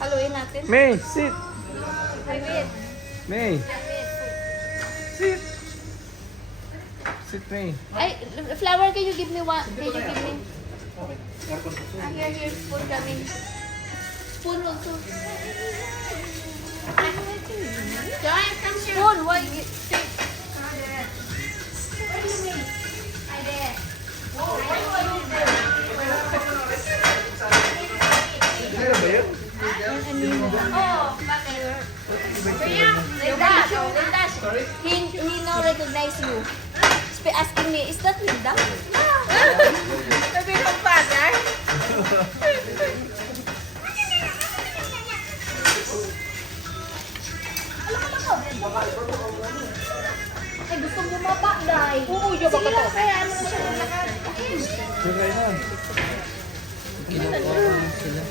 Haluin natin. May, sit. Wait. May, sit. Sit, May. Ay, flower, can you give me one? Can you give me? Here, spoon coming. Spoon also. Joanne, come here. Spoon, why? Oh, bakit? Linda, he now recognize you. Asking me, is that Linda? Sabi ng father. Ay, gusto bumaba, Day. Oo, yung baka to. Kaya ano na siya nakakain. Sila yan. Kinukuha sila.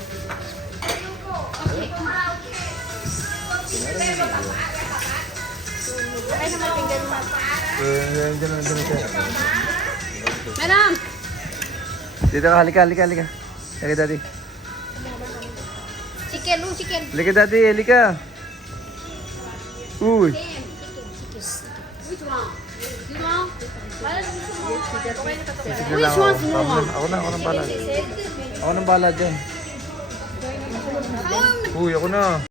Ay, naman tingnan mo. Diyan siya. Madam! Dito ka, halika. Halika, daddy. Chicken, chicken. Halika, daddy, halika. Uy. Which one? This one? Wala gusto mo. Sige lang ako. Ako nang bala. Ako nang bala dyan. Uy, ako na.